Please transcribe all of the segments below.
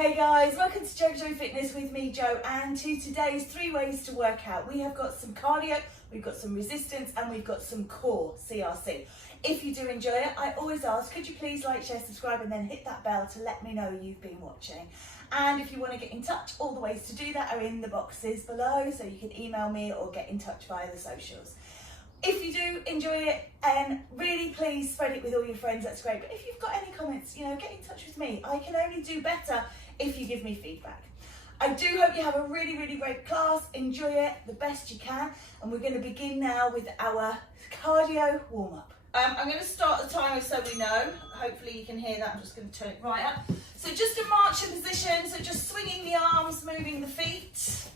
Hey guys, welcome to JoJo Fitness with me, Jo, and to today's 3 ways to work out. We have got some cardio, we've got some resistance, and we've got some core, CRC. If you do enjoy it, I always ask, could you please like, share, subscribe, and then hit that bell to let me know you've been watching. And if you want to get in touch, all the ways to do that are in the boxes below, so you can email me or get in touch via the socials. If you do enjoy it, really please spread it with all your friends, that's great. But if you've got any comments, get in touch with me. I can only do better if you give me feedback. I do hope you have a really, really great class. Enjoy it the best you can. And we're going to begin now with our cardio warm-up. I'm going to start the timer so we know. Hopefully you can hear that. I'm just going to turn it right up. So just a marching position. So just swinging the arms, moving the feet.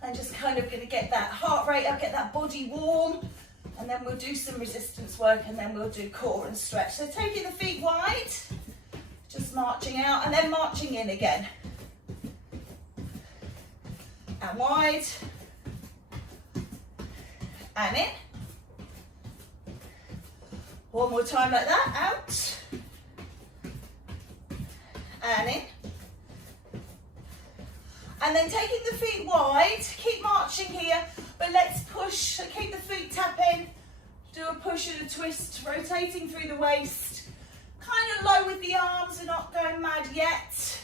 And just kind of going to get that heart rate up, get that body warm. And then we'll do some resistance work and then we'll do core and stretch. So taking the feet wide, just marching out and then marching in again. And wide. And in. One more time like that, out. And in. And then taking the feet wide, keep marching here, but let's push, keep the feet tapping, do a push and a twist, rotating through the waist, kind of low with the arms, we're not going mad yet.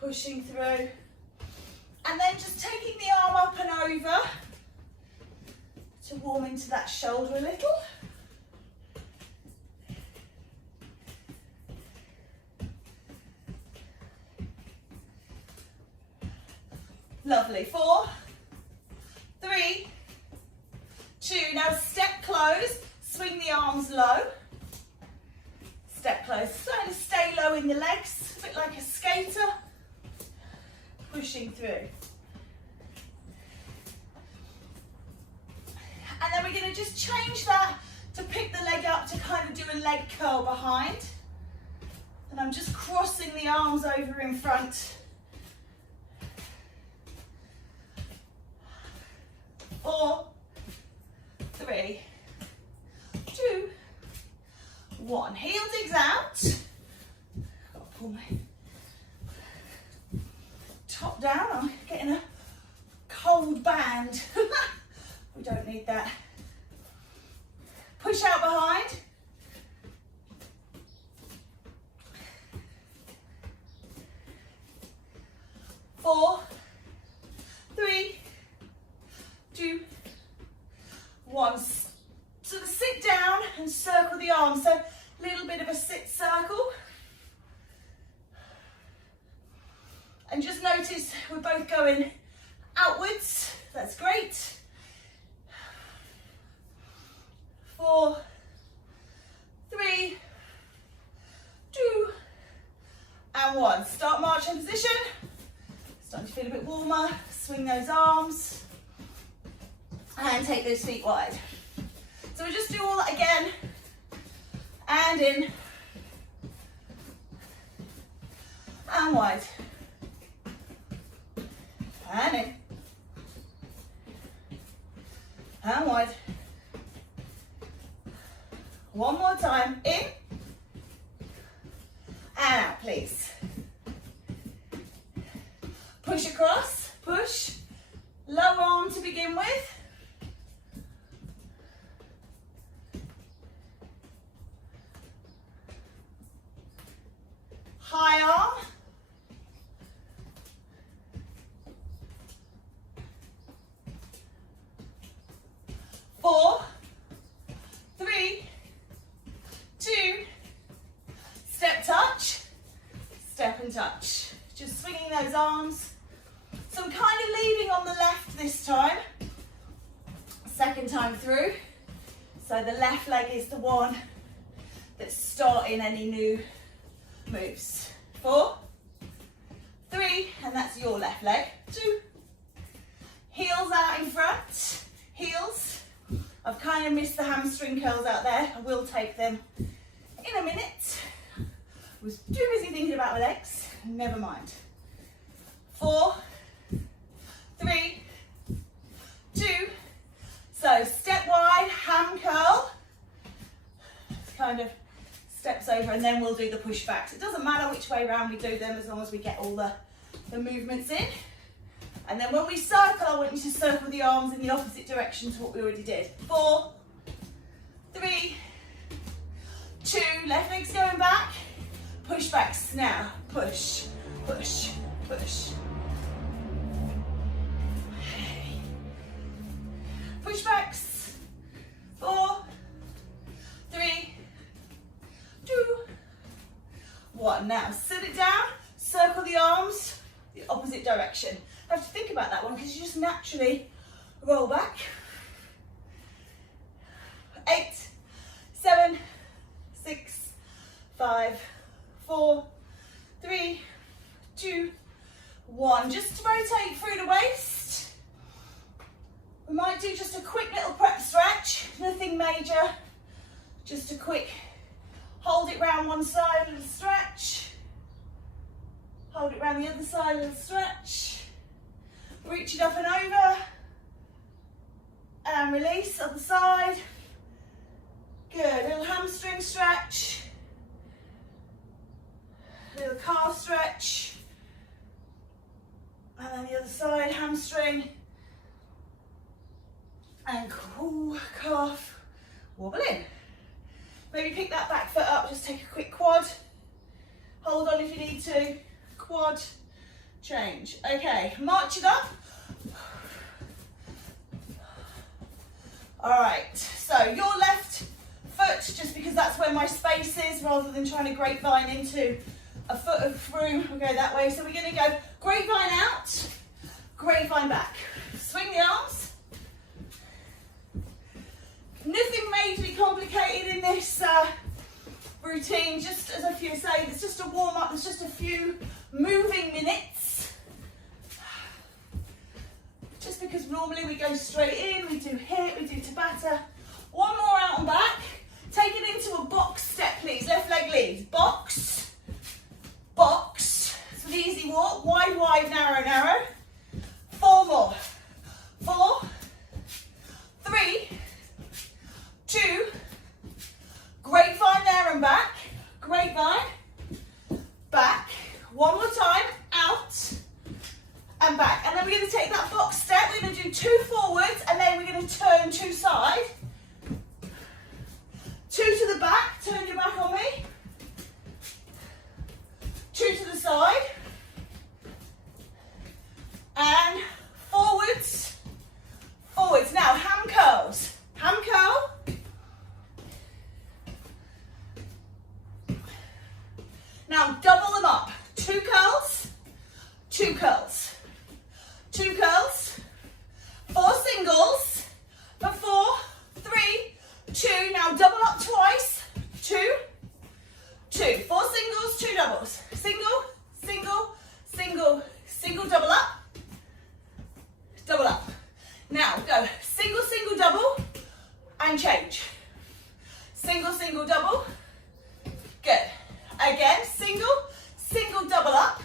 Pushing through, and then just taking the arm up and over to warm into that shoulder a little. Lovely. 4, 3, 2. Now step close, swing the arms low. Step close. Trying to stay low in the legs, a bit like a skater. Pushing through. And then we're going to just change that to pick the leg up to kind of do a leg curl behind. And I'm just crossing the arms over in front. 4, 3, 2, 1. Heel digs out. Gotta pull my top down. I'm getting a cold band. We don't need that. Push out behind. 4, 3, 2, 1. Sort of sit down and circle the arms. So a little bit of a sit circle. And just notice we're both going outwards. That's great. 4, 3, 2, and 1. Start marching position. Starting to feel a bit warmer. Swing those arms. And take those feet wide. So we just do all that again. And in. And wide. And in. And wide. One more time. In. And out, please. Push across. Push. Lower arm to begin with. High arm. Four, 3, 2, step touch, step and touch. Just swinging those arms. So I'm kind of leading on the left this time. Second time through. So the left leg is the one that's starting any new moves. 4, 3, and that's your left leg. 2, heels out in front, heels. I've kind of missed the hamstring curls out there. I will take them in a minute. I was too busy thinking about my legs. Never mind. 4, 3, 2, So step wide, ham curl. Kind of steps over, and then we'll do the push backs. It doesn't matter which way around we do them as long as we get all the movements in. And then when we circle, I want you to circle the arms in the opposite direction to what we already did. 4, 3, 2, left leg's going back. Push backs now. Push, push, push. Push backs. 4, 3, 2, 1. Now sit it down, circle the arms the opposite direction. I have to think about that one because you just naturally roll back. 8, 7, 6, 5, 4, 3, 2, 1. Just to rotate through the waist. We might do just a quick little prep stretch, nothing major, just a quick hold it round one side, little stretch, hold it round the other side, little stretch, reach it up and over, and release, other side. Good, little hamstring stretch, little calf stretch, and then the other side, hamstring, and cool calf, wobble in. Maybe pick that back foot up, just take a quick quad. Hold on if you need to. Quad, change. Okay, march it up. All right, so your left foot, just because that's where my space is, rather than trying to grapevine into a foot of room, we'll go that way. So we're gonna go grapevine out, grapevine back. Swing the arms. Nothing majorly complicated in this routine, just as a few say, it's just a warm up, there's just a few moving minutes. Just because normally we go straight in, we do hip, we do Tabata. One more out and back. Take it into a box step, please. Left leg leads. Box, box. It's an easy walk. Wide, wide, narrow, narrow. 4 more. 4, 3, 2, grapevine there and back, grapevine, back, one more time, out and back. And then we're going to take that box step, we're going to do 2 forwards and then we're going to turn 2 side. 2 to the back, turn your back on me. 2 to the side. And forwards, forwards. Now ham curls, ham curl. Now double them up. 2 curls, 2 curls, 2 curls, 4 singles, for 4, 3, 2. Now double up twice. 2, 2. 4 singles, 2 doubles. Single, single, single, single, double up, double up. Now go single, single, double, and change. Single, single, double. Good. Again, single, single, double up.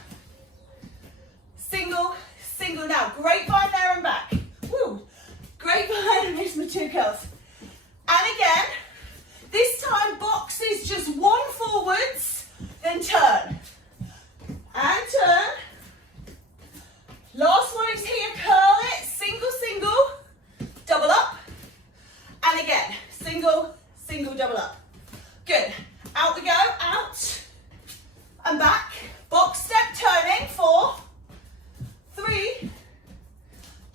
Single, single. Now, grapevine there and back. Woo. Grapevine and here's my 2 curls. And again, this time box is just 1 forwards, then turn. And turn. Last one is here, curl it. Single, single, double up. And again, single, single, double up. Good. Out we go, out and back. Box step, turning. 4, 3,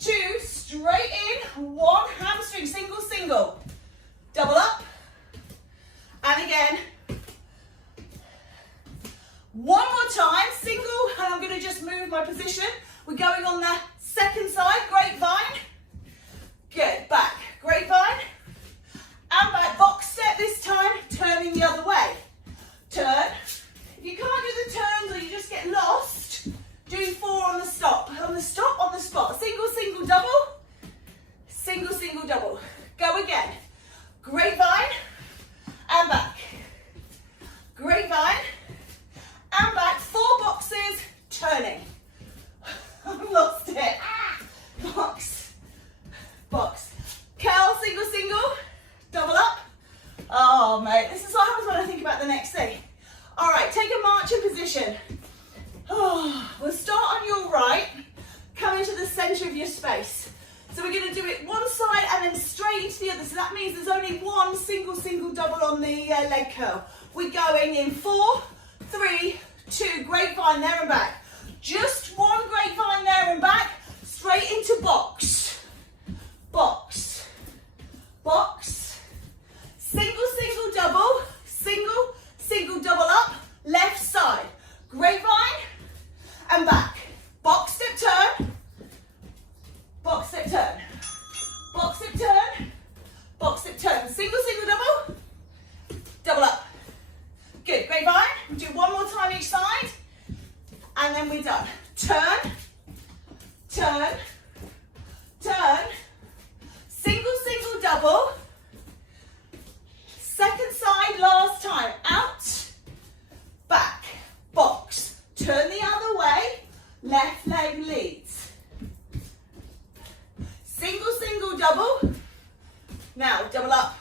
2, straight in. 1, hamstring, single, single. Double up. And again. One more time, single, and I'm going to just move my position. We're going on the second side, grapevine. Good, back, grapevine. And back, box step this time, turning the other way. Turn. If you can't do the turns or you just get lost, do 4 on the stop. On the stop, on the spot. Single, single, double. Single, single, double. Go again. Grapevine and back. Grapevine and back. 4 boxes, turning. I've lost it. Box, position. Oh, we'll start on your right, come into the center of your space. So we're going to do it one side and then straight into the other. So that means there's only one single double on the leg curl. We're going in 4, 3, 2, grapevine there and back. Just one grapevine there and back, straight into box, box, box, single double, single double up, left side, grapevine and back, box step turn, box step turn, box step turn, box step turn, single double, double up. Good, grapevine. We'll do one more time each side, and then we're done. Turn, turn, turn, single double, second side, last time, out, back, box, turn the other way, left leg leads. Single double, now double up,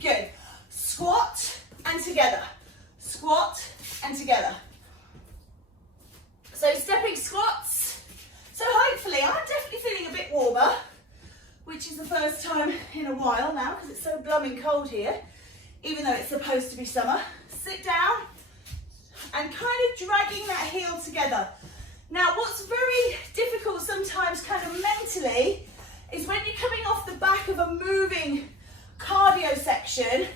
good. Squat and together, squat and together. So stepping squats. So hopefully, I'm definitely feeling a bit warmer, which is the first time in a while now because it's so blooming cold here, even though it's supposed to be summer. Sit down and kind of dragging that heel together. Now, what's very difficult sometimes kind of mentally is when you're coming off the back of a moving cardio section,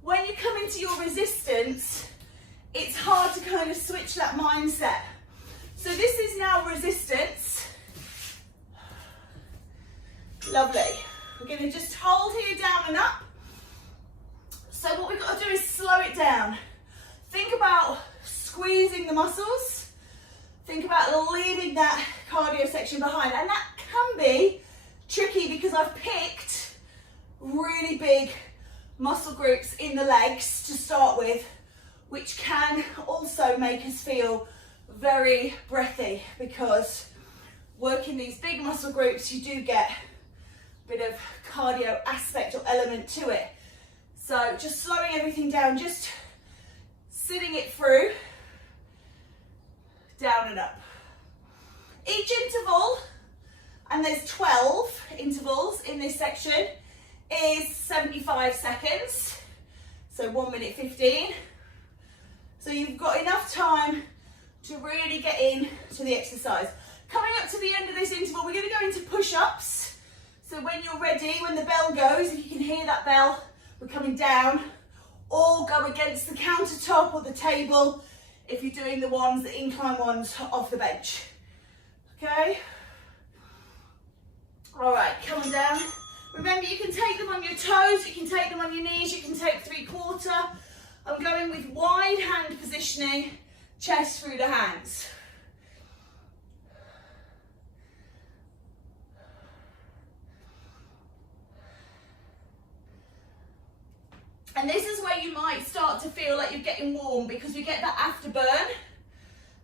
when you come into your resistance, it's hard to kind of switch that mindset. So this is now resistance. Lovely. We're going to just hold here, down and up. So what we've got to do is slow it down. Think about squeezing the muscles. Think about leaving that cardio section behind. And that can be tricky because I've picked really big muscle groups in the legs to start with, which can also make us feel very breathy because working these big muscle groups, you do get a bit of cardio aspect or element to it. So just slowing everything down, just sitting it through, down and up. Each interval, and there's 12 intervals in this section, is 75 seconds. So 1 minute 15. So you've got enough time to really get into the exercise. Coming up to the end of this interval, we're going to go into push-ups. So when you're ready, when the bell goes, if you can hear that bell, we're coming down, or go against the countertop or the table if you're doing the ones, the incline ones off the bench. Okay? All right, come on down. Remember, you can take them on your toes, you can take them on your knees, you can take 3/4. I'm going with wide hand positioning, chest through the hands. And this is where you might start to feel like you're getting warm because we get that afterburn,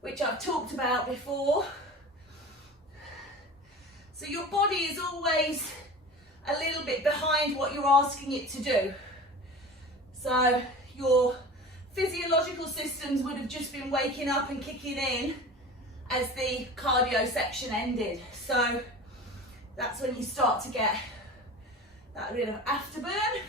which I've talked about before. So your body is always a little bit behind what you're asking it to do. So your physiological systems would have just been waking up and kicking in as the cardio section ended. So that's when you start to get that bit of afterburn.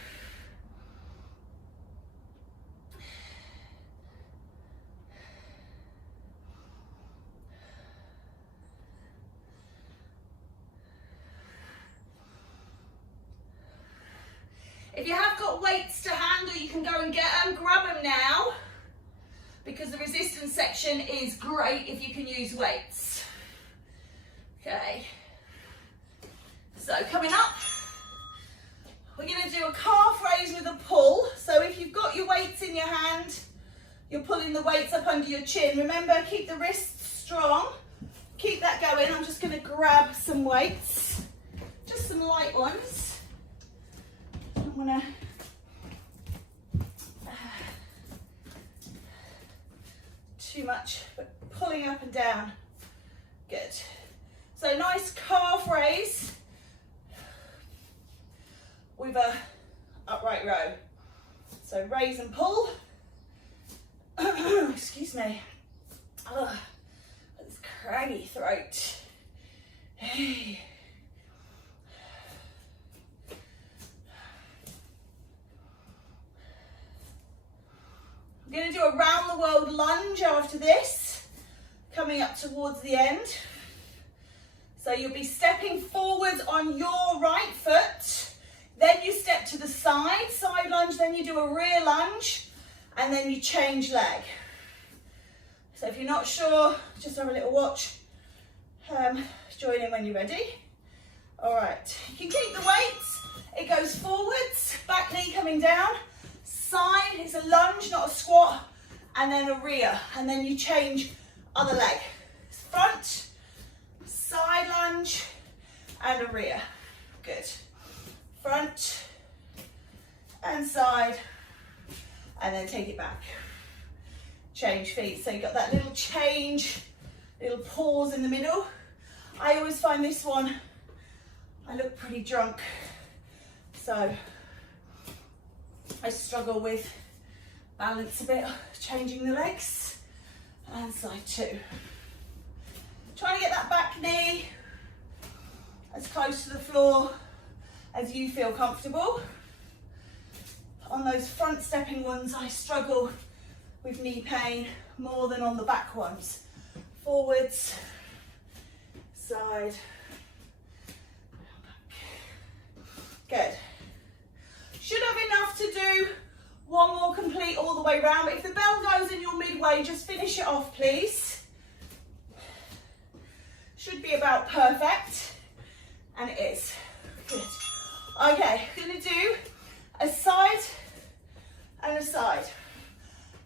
If you have got weights to hand, or you can go and get them, grab them now, because the resistance section is great if you can use weights. Okay, so coming up, we're going to do a calf raise with a pull. So if you've got your weights in your hand, you're pulling the weights up under your chin. Remember, keep the wrists strong, keep that going. I'm just going to grab some weights, just some light ones. I'm gonna too much, but pulling up and down. Good. So nice calf raise with a upright row. So raise and pull. Excuse me. Ugh, this craggy throat. Hey. I'm going to do a round the world lunge after this, coming up towards the end. So you'll be stepping forward on your right foot, then you step to the side, side lunge, then you do a rear lunge, and then you change leg. So if you're not sure, just have a little watch. Join in when you're ready. All right, you can keep the weights. It goes forwards, back knee coming down, side, it's a lunge, not a squat, and then a rear, and then you change other leg. Front, side lunge, and a rear. Good. Front and side, and then take it back. Change feet. So you've got that little change, little pause in the middle. I always find this one, I look pretty drunk, so I struggle with balance a bit, changing the legs, and side two. Trying to get that back knee as close to the floor as you feel comfortable. On those front stepping ones, I struggle with knee pain more than on the back ones. Forwards, side, back. Good. Should have enough to do one more complete all the way round, but if the bell goes in your midway, just finish it off, please. Should be about perfect, and it is. Good. Okay, gonna do a side and a side.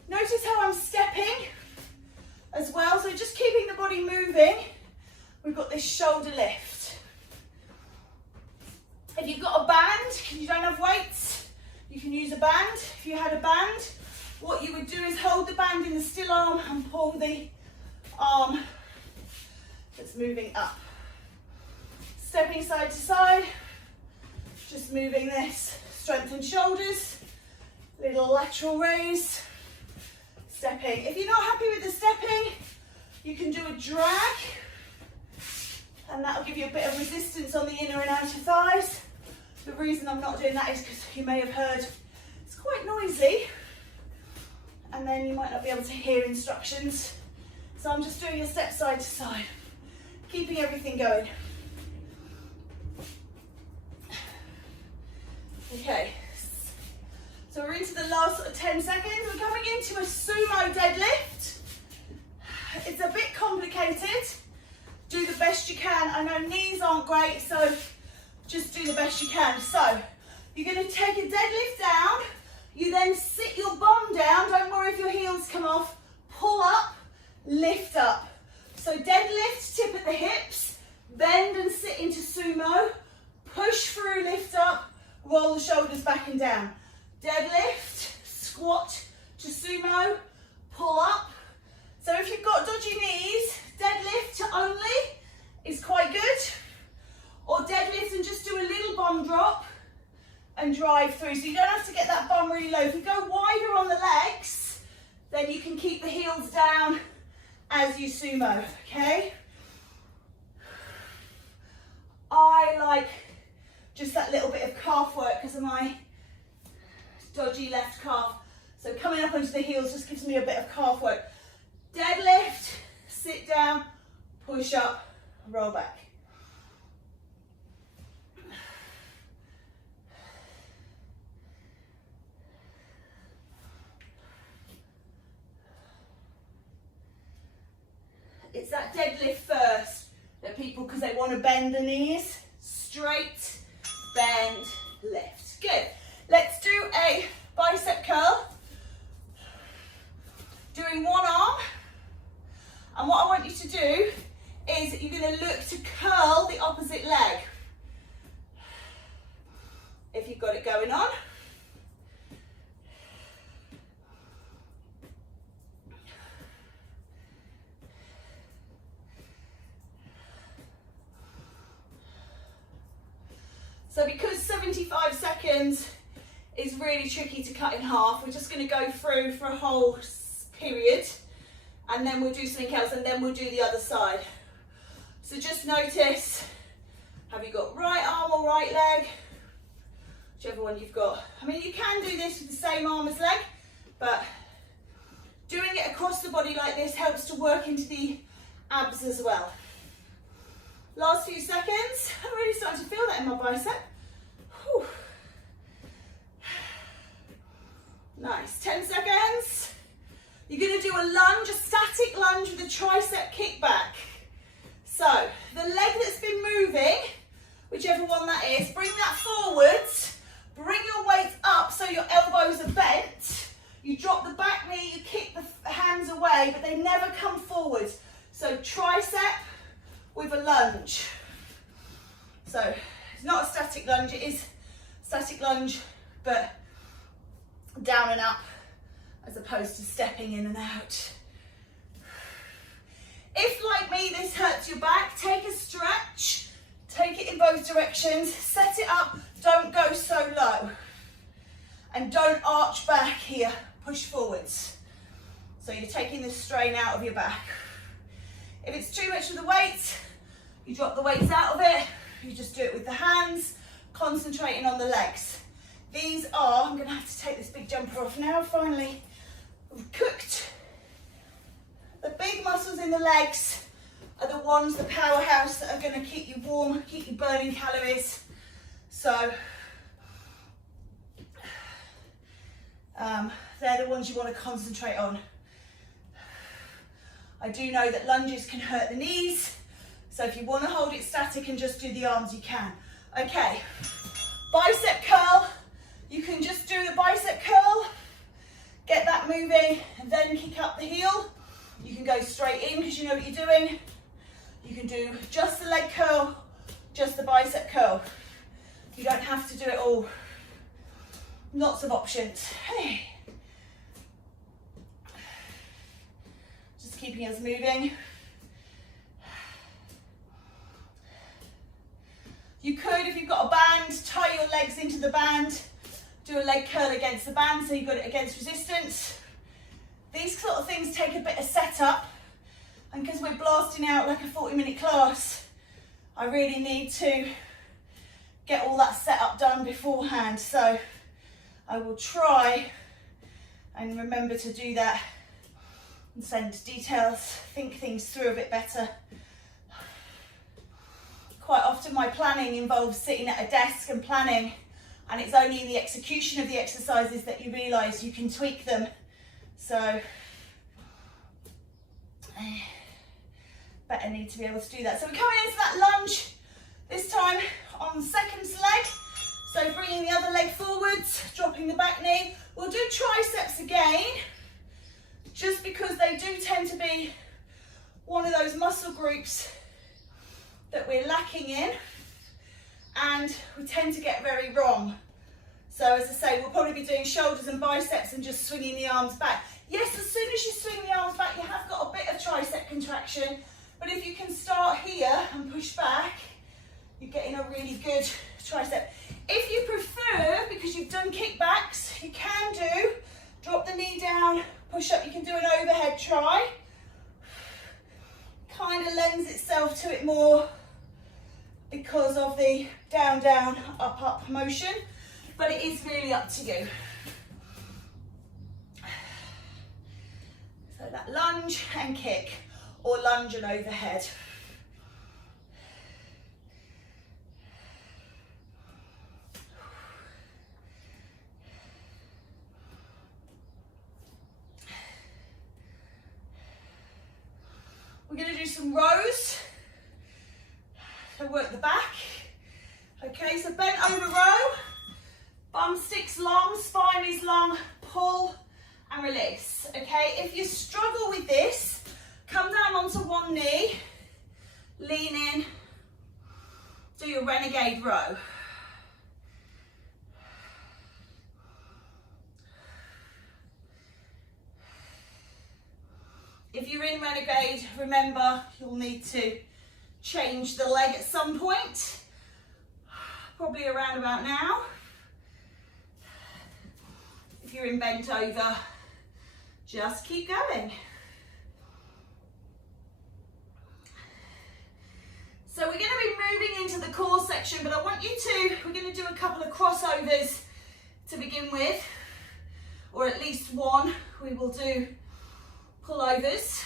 Notice how I'm stepping as well, so just keeping the body moving. We've got this shoulder lift. If you've got a band, because you don't have weights, you can use a band. If you had a band, what you would do is hold the band in the still arm and pull the arm that's moving up. Stepping side to side, just moving this. Strengthen shoulders, little lateral raise, stepping. If you're not happy with the stepping, you can do a drag, and that'll give you a bit of resistance on the inner and outer thighs. The reason I'm not doing that is because you may have heard it's quite noisy, and then you might not be able to hear instructions. So I'm just doing a step side to side, keeping everything going. Okay, so we're into the last sort of 10 seconds. We're coming into a sumo deadlift. It's a bit complicated. Do the best you can. I know knees aren't great, so just do the best you can. So you're going to take a deadlift down. You then sit your bum down. Don't worry if your heels come off. Pull up, lift up. So deadlift, tip at the hips, bend and sit into sumo, push through, lift up, roll the shoulders back and down. Deadlift, squat to sumo, pull up. So if you've got dodgy knees, deadlift to only is quite good. Or deadlift and just do a little bum drop and drive through. So you don't have to get that bum really low. If you go wider on the legs, then you can keep the heels down as you sumo, okay? I like just that little bit of calf work because of my dodgy left calf. So coming up onto the heels just gives me a bit of calf work. Deadlift, sit down, push up, roll back. It's that deadlift first that people, because they want to bend the knees, straight, bend, lift. Good. Let's do a bicep curl. Doing one arm. And what I want you to do is you're going to look to curl the opposite leg. If you've got it going on. So because 75 seconds is really tricky to cut in half, we're just going to go through for a whole period and then we'll do something else, and then we'll do the other side. So just notice, have you got right arm or right leg? Whichever one you've got. I mean, you can do this with the same arm as leg, but doing it across the body like this helps to work into the abs as well. Last few seconds. I'm really starting to feel that in my bicep. Whew. Nice. 10 seconds. You're going to do a lunge, a static lunge with a tricep kickback. So the leg that's been moving, whichever one that is, bring that forwards. Bring your weight up so your elbows are bent. You drop the back knee, you kick the hands away, but they never come forward. So tricep with a lunge. So it's not a static lunge, it is static lunge, but down and up as opposed to stepping in and out. If, like me, this hurts your back, take a stretch, take it in both directions, set it up, don't go so low. And don't arch back here, push forwards. So you're taking the strain out of your back. If it's too much of the weight, you drop the weights out of it, you just do it with the hands, concentrating on the legs. These are, I'm gonna have to take this big jumper off now, finally, we've cooked. The big muscles in the legs are the ones, the powerhouse, that are gonna keep you warm, keep you burning calories. So, they're the ones you want to concentrate on. I do know that lunges can hurt the knees, so if you want to hold it static and just do the arms, you can. Okay, bicep curl. You can just do the bicep curl, get that moving, and then kick up the heel. You can go straight in because you know what you're doing. You can do just the leg curl, just the bicep curl. You don't have to do it all. Lots of options. Hey. Just keeping us moving. You could, if you've got a band, tie your legs into the band, do a leg curl against the band so you've got it against resistance. These sort of things take a bit of setup, and because we're blasting out like a 40-minute class, I really need to get all that setup done beforehand. So I will try and remember to do that and send details, think things through a bit better. Quite often my planning involves sitting at a desk and planning, and it's only in the execution of the exercises that you realise you can tweak them. So, better need to be able to do that. So we're coming into that lunge, this time on the second leg. So bringing the other leg forwards, dropping the back knee. We'll do triceps again, just because they do tend to be one of those muscle groups that we're lacking in, and we tend to get very wrong. So as I say, we'll probably be doing shoulders and biceps and just swinging the arms back. Yes, as soon as you swing the arms back, you have got a bit of tricep contraction, but if you can start here and push back, you're getting a really good tricep. If you prefer, because you've done kickbacks, you can do, drop the knee down, push up, you can do an overhead try. Kind of lends itself to it more because of the down, down, up, up motion, but it is really up to you. So that lunge and kick, or lunge and overhead. We're going to do some rows. So work the back. Okay, so bent over row, bum sticks long, spine is long, pull and release. Okay, if you struggle with this, come down onto one knee, lean in, do your renegade row. If you're in renegade, remember you'll need to change the leg at some point, probably around about now. If you're in bent over, just keep going. section, but I want you to, we're going to do a couple of crossovers to begin with, or at least one. We will do pullovers.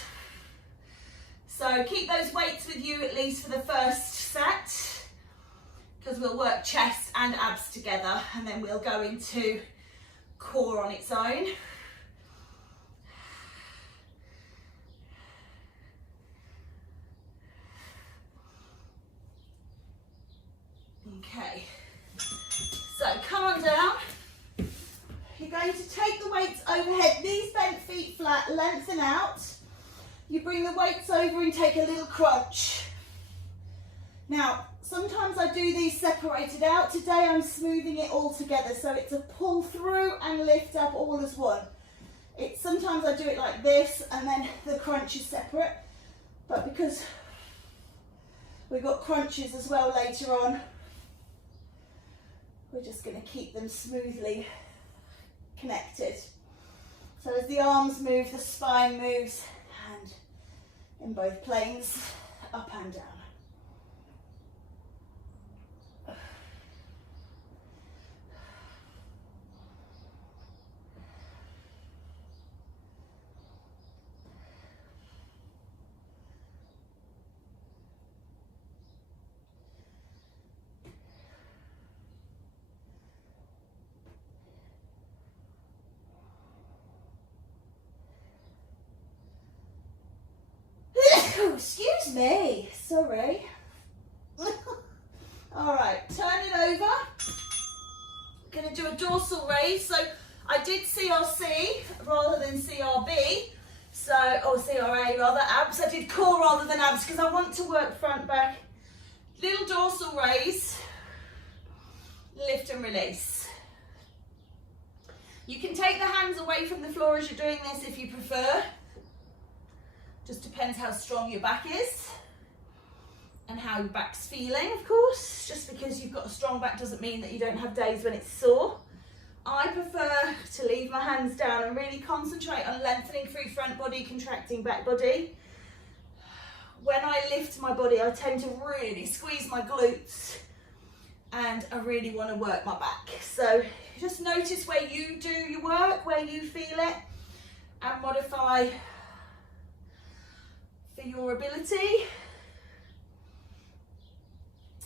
So keep those weights with you at least for the first set, because we'll work chest and abs together, and then we'll go into core on its own. Okay, so come on down. You're going to take the weights overhead, knees bent, feet flat, lengthen out. You bring the weights over and take a little crunch. Now, sometimes I do these separated out. Today I'm smoothing it all together, so it's a pull through and lift up all as one. Sometimes I do it like this and then the crunch is separate, but because we've got crunches as well later on, we're just going to keep them smoothly connected. So as the arms move, the spine moves, and in both planes, up and down. Oh, excuse me, sorry. All right, turn it over. I'm going to do a dorsal raise. So I did CRC rather than CRB, or CRA rather, abs. I did core rather than abs because I want to work front, back. Little dorsal raise, lift and release. You can take the hands away from the floor as you're doing this if you prefer. Just depends how strong your back is and how your back's feeling, of course. Just because you've got a strong back doesn't mean that you don't have days when it's sore. I prefer to leave my hands down and really concentrate on lengthening through front body, contracting back body. When I lift my body, I tend to really squeeze my glutes and I really want to work my back. So just notice where you do your work, where you feel it, and modify for your ability.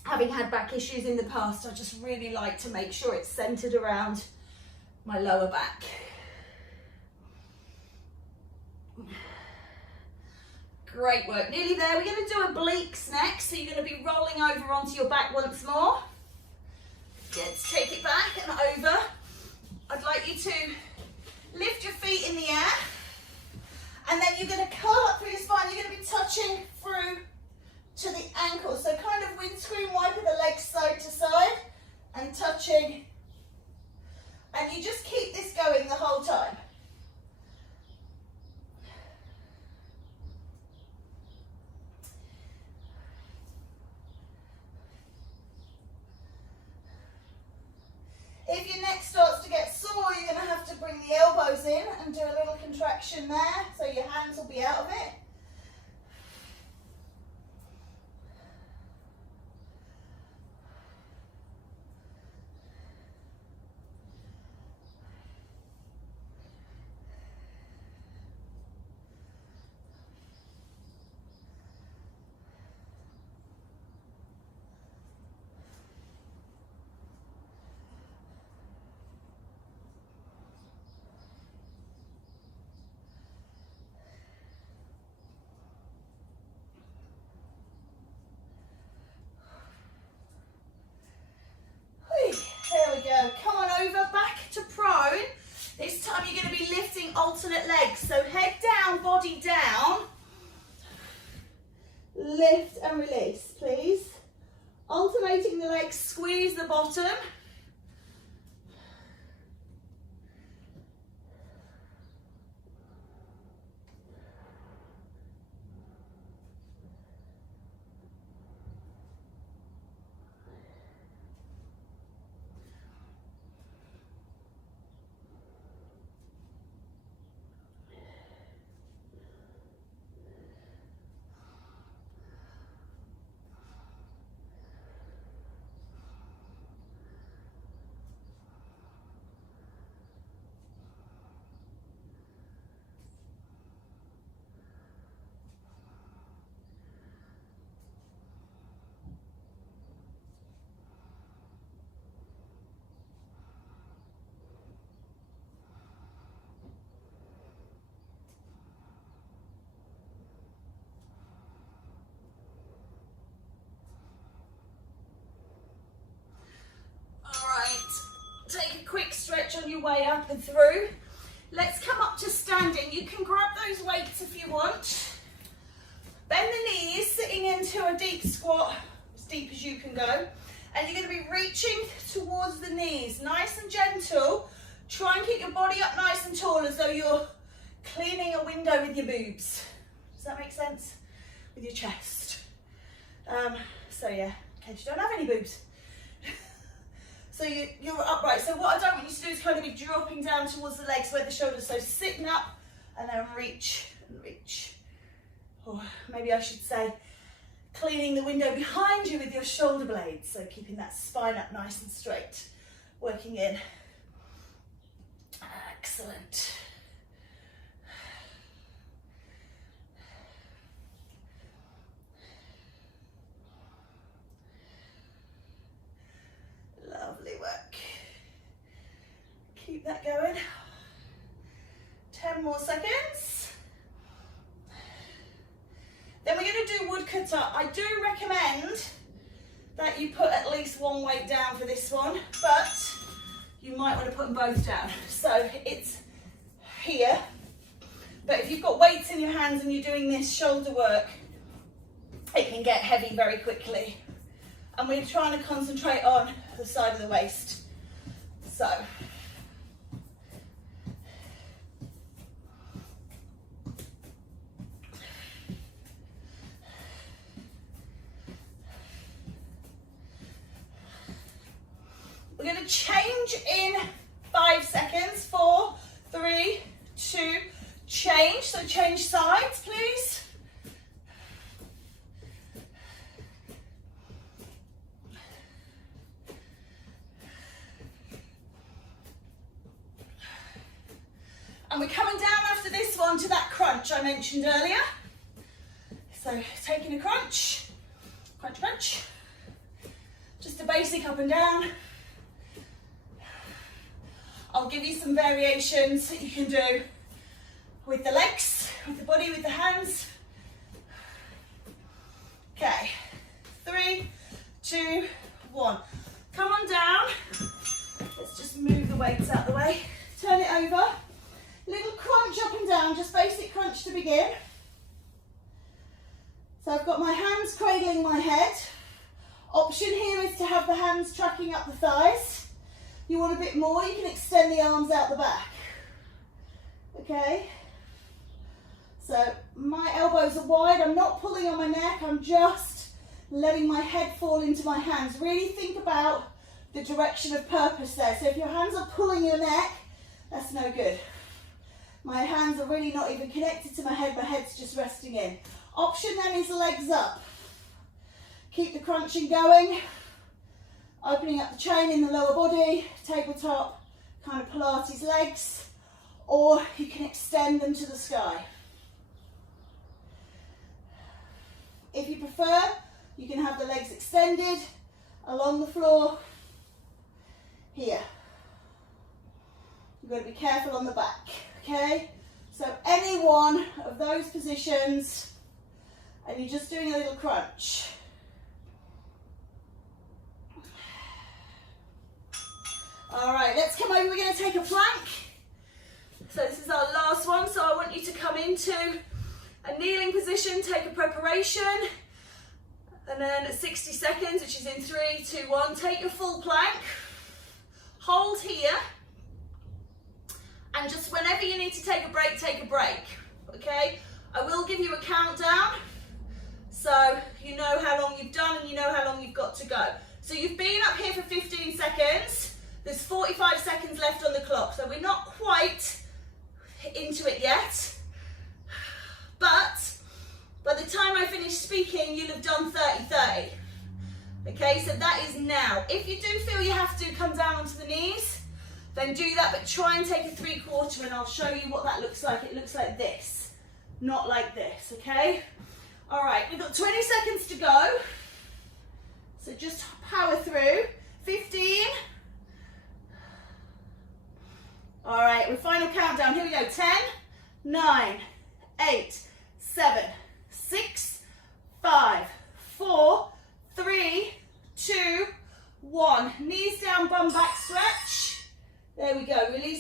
Having had back issues in the past, I just really like to make sure it's centered around my lower back. Great work, nearly there. We're going to do obliques next, so you're going to be rolling over onto your back once more. Good, take it back and over. I'd like you to lift your feet in the air, and then you're going to curl up through your spine. You're going to be touching through to the ankles. So kind of windscreen wiper the legs side to side and touching. And you just keep this going the whole time. If your neck starts to get sore, you're going to have to bring the elbows in and do a little contraction there, so your hands will be out of it. Come on over, back to prone. This time you're going to be lifting alternate legs. So head down, body down. Lift and release, please. Alternating the legs, squeeze the bottom. your way up and through. Let's come up to standing. You can grab those weights if you want. Bend the knees, sitting into a deep squat, as deep as you can go. And you're going to be reaching towards the knees, nice and gentle. Try and keep your body up nice and tall as though you're cleaning a window with your boobs. Does that make sense? With your chest. So yeah, in case you don't have any boobs. So you're upright. So what I don't want you to do is kind of be dropping down towards the legs where the shoulders. So sitting up and then reach and reach. Or maybe I should say cleaning the window behind you with your shoulder blades. So keeping that spine up nice and straight. Working in. Excellent. Lovely work. Keep that going. 10 more seconds. Then we're going to do woodcutter. I do recommend that you put at least one weight down for this one, but you might want to put them both down. So it's here, but if you've got weights in your hands and you're doing this shoulder work, it can get heavy very quickly. And we're trying to concentrate on the side of the waist. So. We're going to change in 5 seconds. 4, 3, 2, change. So change sides, please. And we're coming down after this one to that crunch I mentioned earlier. So taking a crunch, crunch, crunch. Just a basic up and down. I'll give you some variations that you can do with the legs, with the body, with the hands. Okay, 3, 2, 1. Come on down. Let's just move the weights out the way. Turn it over. Little crunch up and down, just basic crunch to begin. So I've got my hands cradling my head. Option here is to have the hands tracking up the thighs. You want a bit more, you can extend the arms out the back. Okay? So my elbows are wide, I'm not pulling on my neck, I'm just letting my head fall into my hands. Really think about the direction of purpose there. So if your hands are pulling your neck, that's no good. My hands are really not even connected to my head's just resting in. Option then is legs up. Keep the crunching going. Opening up the chain in the lower body, tabletop, kind of Pilates legs, or you can extend them to the sky. If you prefer, you can have the legs extended along the floor here. You've got to be careful on the back, okay? So any one of those positions, and you're just doing a little crunch. All right, let's come over, we're going to take a plank. So this is our last one, so I want you to come into a kneeling position, take a preparation, and then at 60 seconds, which is in 3, 2, 1, take your full plank, hold here, and just whenever you need to take a break, okay? I will give you a countdown, so you know how long you've done and you know how long you've got to go. So you've been up here for 15 seconds. There's 45 seconds left on the clock, so we're not quite into it yet. But by the time I finish speaking, you'll have done 30-30. Okay, so that is now. If you do feel you have to come down onto the knees, then do that, but try and take a 3/4 and I'll show you what that looks like. It looks like this, not like this, okay? All right, we've got 20 seconds to go. So just power through. 15. All right, with final countdown, here we go. 10, 9, 8, 7, 6, 5, 4, 3, 2, 1. Knees down, bum back stretch. There we go. Release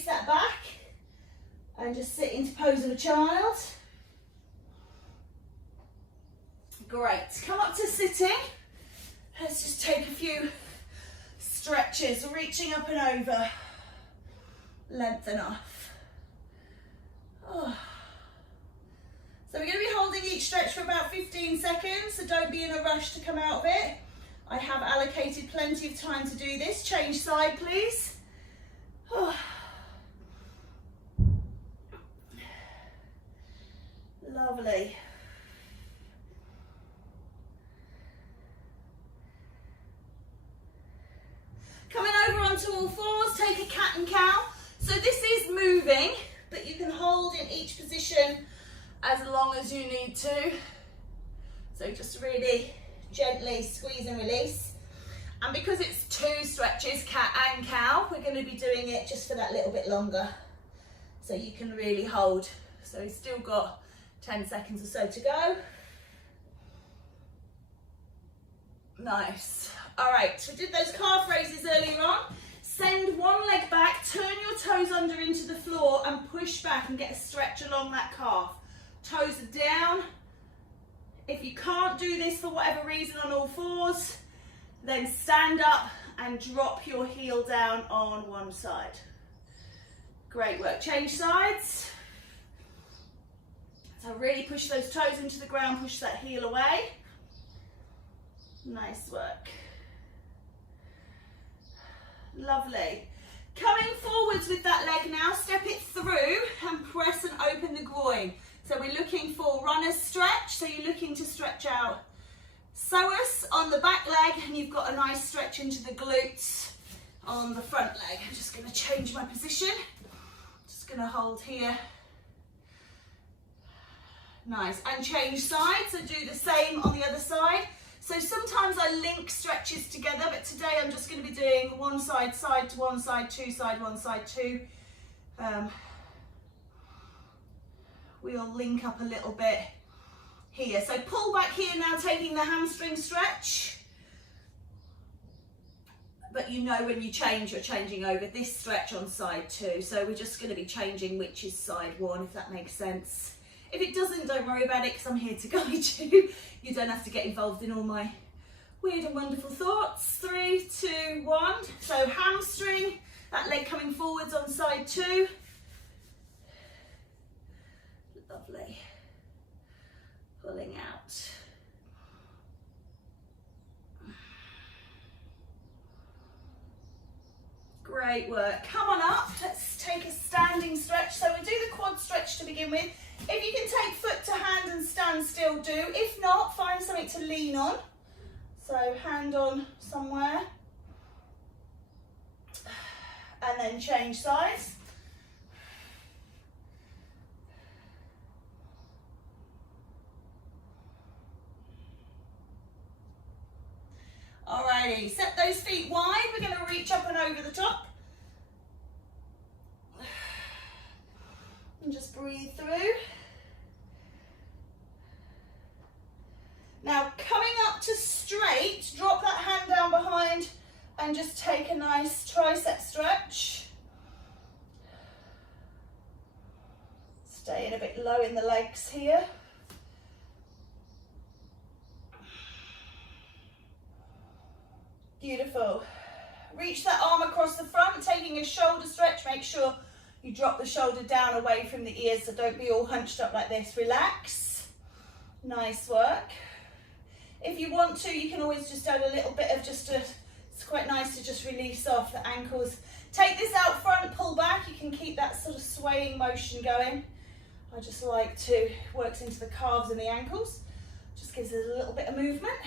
pose of a child. Great. Come up to sitting. Let's just take a few stretches, reaching up and over. Lengthen off. Oh. So we're going to be holding each stretch for about 15 seconds, so don't be in a rush to come out of it. I have allocated plenty of time to do this. Change side, please. Oh. Lovely. Coming over onto all fours, take a cat and cow. So this is moving, but you can hold in each position as long as you need to. So just really gently squeeze and release. And because it's 2 stretches, cat and cow, we're going to be doing it just for that little bit longer. So you can really hold. So we've still got 10 seconds or so to go. Nice. All right, so we did those calf raises earlier on. Send one leg back, turn your toes under into the floor and push back and get a stretch along that calf. Toes are down. If you can't do this for whatever reason on all fours, then stand up and drop your heel down on one side. Great work. Change sides. So really push those toes into the ground, push that heel away. Nice work. Lovely. Coming forwards with that leg now, step it through and press and open the groin. So we're looking for runner's stretch, so you're looking to stretch out psoas on the back leg and you've got a nice stretch into the glutes on the front leg. I'm just going to change my position. Just going to hold here. Nice. And change sides, so do the same on the other side. So sometimes I link stretches together, but today I'm just going to be doing one side, side to one side, two side, one side, two. We'll link up a little bit here. So pull back here now, taking the hamstring stretch. But you know when you change, you're changing over this stretch on side 2. So we're just going to be changing which is side 1, if that makes sense. If it doesn't, don't worry about it because I'm here to guide you. You don't have to get involved in all my weird and wonderful thoughts. 3, 2, 1. So hamstring, that leg coming forwards on side 2. Lovely. Pulling out. Great work. Come on up. Let's take a standing stretch. So we'll do the quad stretch to begin with. If you can take foot to hand and stand still, do. If not, find something to lean on. So hand on somewhere. And then change sides. Alrighty, set those feet wide. We're going to reach up and over the top. And just breathe through. Now coming up to straight, drop that hand down behind and just take a nice tricep stretch. Staying a bit low in the legs here. Beautiful. Reach that arm across the front, taking a shoulder stretch. Make sure you drop the shoulder down away from the ears, so don't be all hunched up like this. Relax. Nice work. If you want to, you can always just add a little bit of it's quite nice to just release off the ankles. Take this out front, pull back. You can keep that sort of swaying motion going. I just like to work into the calves and the ankles. Just gives it a little bit of movement.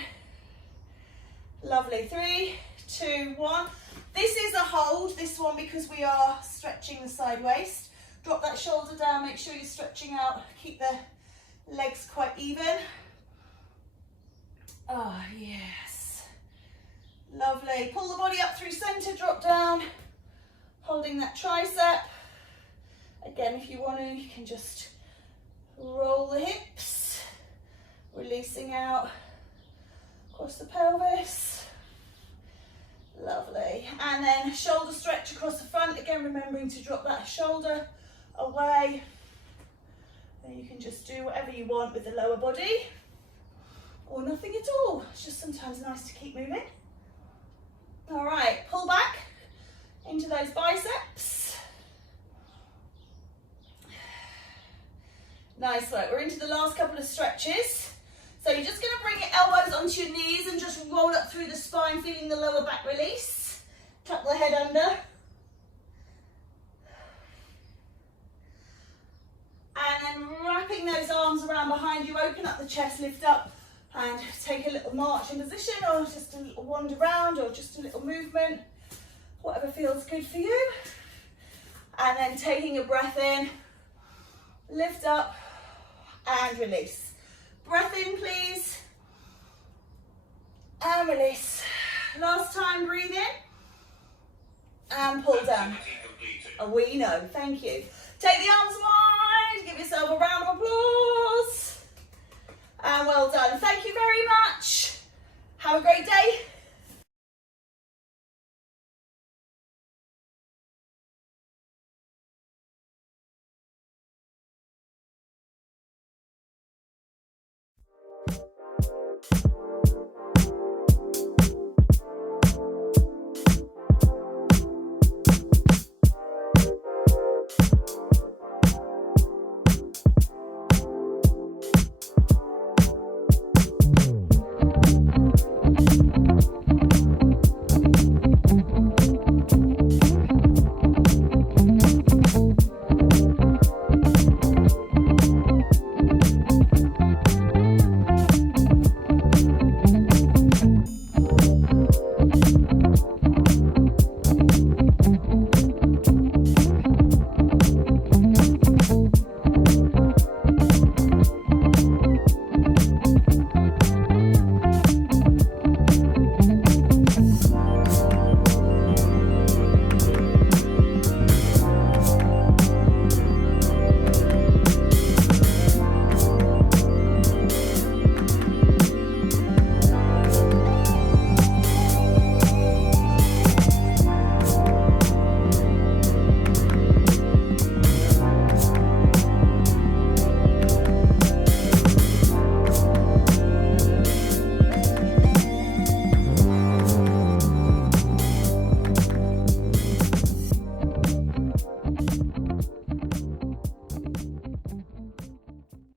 Lovely. 3, 2, 1. This is a hold, this one, because we are stretching the side waist. Drop that shoulder down, make sure you're stretching out, keep the legs quite even. Oh, yes. Lovely. Pull the body up through center, drop down, holding that tricep. Again, if you want to, you can just roll the hips, releasing out across the pelvis. Lovely. And then shoulder stretch across the front. Again, remembering to drop that shoulder away. Then you can just do whatever you want with the lower body, or nothing at all. It's just sometimes nice to keep moving. All right, pull back into those biceps. Nice work. We're into the last couple of stretches. So you're just going to bring your elbows onto your knees and just roll up through the spine, feeling the lower back release. Tuck the head under. And then wrapping those arms around behind you, open up the chest, lift up, and take a little march in position, or just a little wander around, or just a little movement, whatever feels good for you. And then taking a breath in, lift up and release. Breath in, please, and release. Last time, breathe in and pull down. Oh, we know, thank you. Take the arms wide, give yourself a round of applause. And well done. Thank you very much. Have a great day.